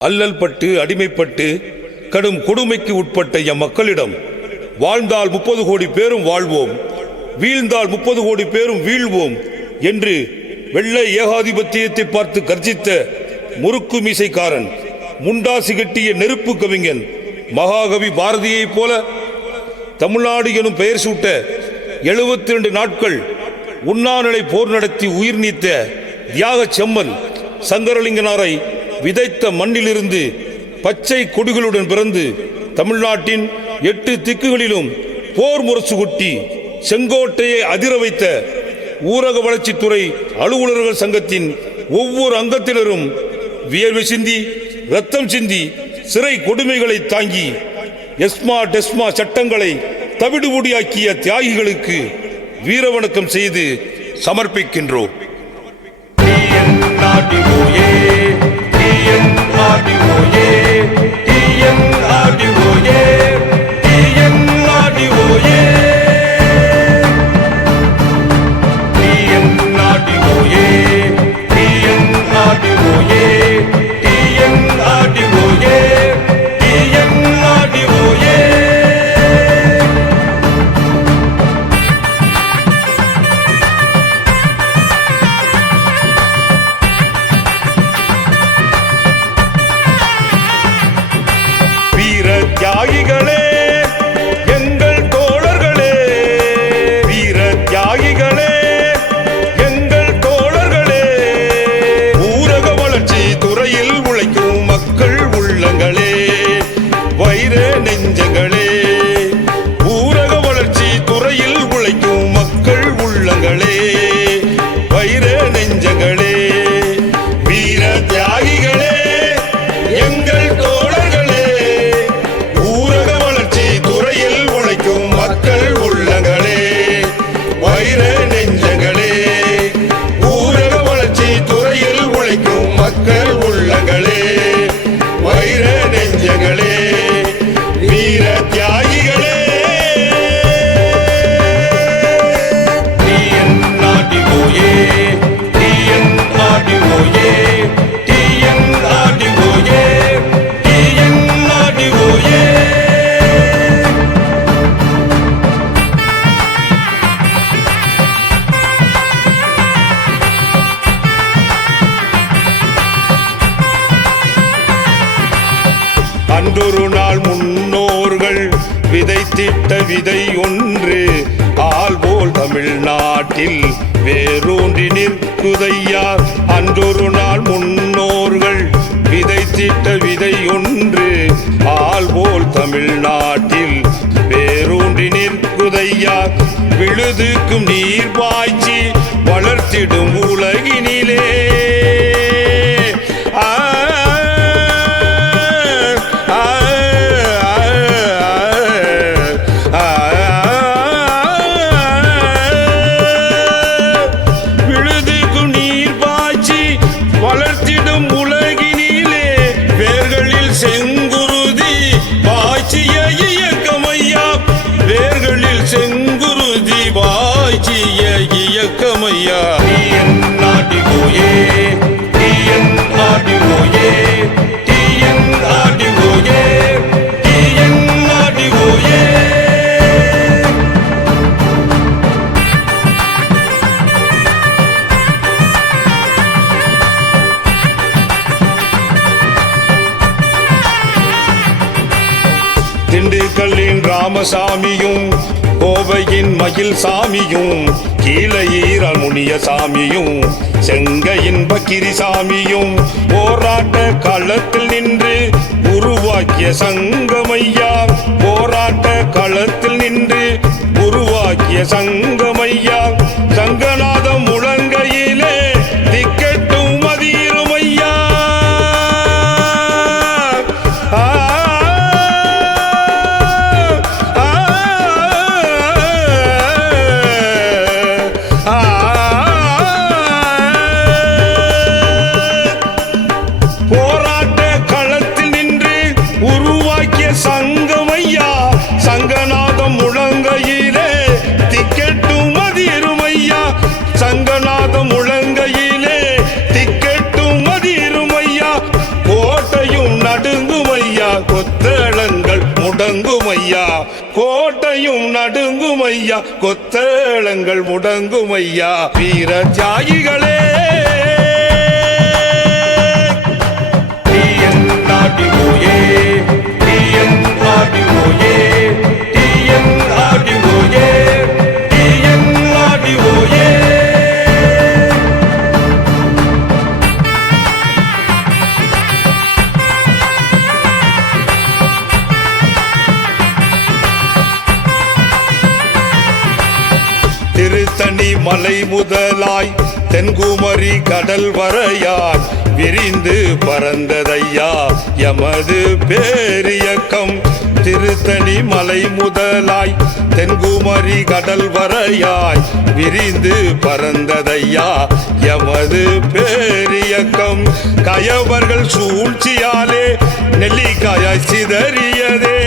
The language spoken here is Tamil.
அல்லல் பட்டு அடிமைப்பட்டு கடும் கொடுமைக்கு உட்பட்ட எம் மக்களிடம் வாழ்ந்தால் 30 கோடி பேரும் வாழ்வோம், வீழ்ந்தால் 30 கோடி பேரும் வீழ்வோம் என்று வெள்ளை ஏகாதிபத்தியத்தை பார்த்து கர்ஜித்த முறுக்கு மீசைக்காரன், முண்டாசி கட்டிய நெருப்பு கவிஞன் மகாகவி பாரதியைப் போல தமிழ்நாடு எனும் பெயர் சூட்ட 72 நாட்கள் உண்ணாநிலை போர் நடத்தி உயிர் நீத்த தியாக செம்மன் சங்கரலிங்கனாரை விதைத்த மண்ணிலிருந்து பச்சை கொடிகளுடன் பிறந்து தமிழ்நாட்டின் 8 திக்குகளிலும் போர் முரசு கொட்டி செங்கோட்டையை அதிர வைத்த ஊரக வளர்ச்சித்துறை அலுவலர்கள் சங்கத்தின் ஒவ்வொரு அங்கத்தினரும் வியர்வை சிந்தி ரத்தம் சிந்தி சிறை கொடுமைகளை தாங்கி எஸ்மா டெஸ்மா சட்டங்களை தவிடுபொடியாக்கிய தியாகிகளுக்கு வீரவணக்கம் செய்து சமர்ப்பிக்கின்றோம். தியாகிகளே, எங்கள் தோழர்களே, வீர தியாகிகளே, எங்கள் தோழர்களே, ஊரக வளர்ச்சி துறையில் உழைக்கும் மக்கள் உள்ளங்களே, வைர நெஞ்சங்களே, ஊரக வளர்ச்சி துறையில் உழைக்கும் மக்கள் உள்ளங்களே, வைர நெஞ்சங்களே, வீர தியாகிகளே, எங்கள் தோழர்களே, மக்கள் உள்ளங்களே, வைர நெஞ்சங்களே, ஊரக வளர்ச்சி துறையில் உழைக்கும் மக்கள் உள்ளங்களே, வைர நெஞ்சங்களே, வீர தியாகிகளே. TNRDOA, TNRDOA, TNRDOA, TNRDOA. அன்றொரு நாள் முன்னோர்கள் விதைத்திட்ட விதை ஒன்று ஆள்போல் தமிழ்நாட்டில் வேரூன்றி நிற்குதையா. அன்றொரு நாள் முன்னோர்கள் விதைத்திட்ட விதை ஒன்று ஆள்போல் தமிழ்நாட்டில் வேரூன்றி நிற்குதையா. விழுதுக்கும் நீர் பாய்ச்சி வளர்த்திடும் உலகினிலே வளர்த்திடும் உலகினிலே வேர்களில் செங்குருதி பாய்ச்சிய இயக்கமையா, வேர்களில் செங்குருதி பாய்ச்சிய இயக்கமையா. TNRDOA, TNRDOA, TNRDOA, TNRDOA. திண்டுக்கல்லின் ராமசாமியும் கோவையின் மயில் சாமியும் கீழையீரால் முனிய சாமியும் செங்கையின் பக்கிரி சாமியும் போராட்ட களத்தில் நின்று உருவாக்கிய சங்கமையா, போராட்ட களத்தில் நின்று உருவாக்கிய சங்கமையா. சங்கநாதம் முழங்கையிலே திக்கட்டும் மதியிருமையா. சங்கமையா, சங்கநாதம் முழங்கையிலே திக்கெட்டும் மதியிருமையா, சங்கநாதம் முழங்க கோட்டையும் நடுங்கும் ஐயா, கொத்தளங்கள் முடங்கும் ஐயா. வீர தியாகிகளே TNRDOA, TNRDOA, TNRDOA, TNRDOA. Tiruttani மலை முதலாய் தென்குமரி கடல் வரையாய் விரிந்து பறந்ததையா எமது பேரியக்கம். திருத்தணி மலை முதலாய் தென்குமரி கடல் வரையாய் விரிந்து பறந்ததையா எமது பேரியக்கம். கயவர்கள் சூழ்ச்சியாலே நெல்லிக்காயாய் சிதறியதே.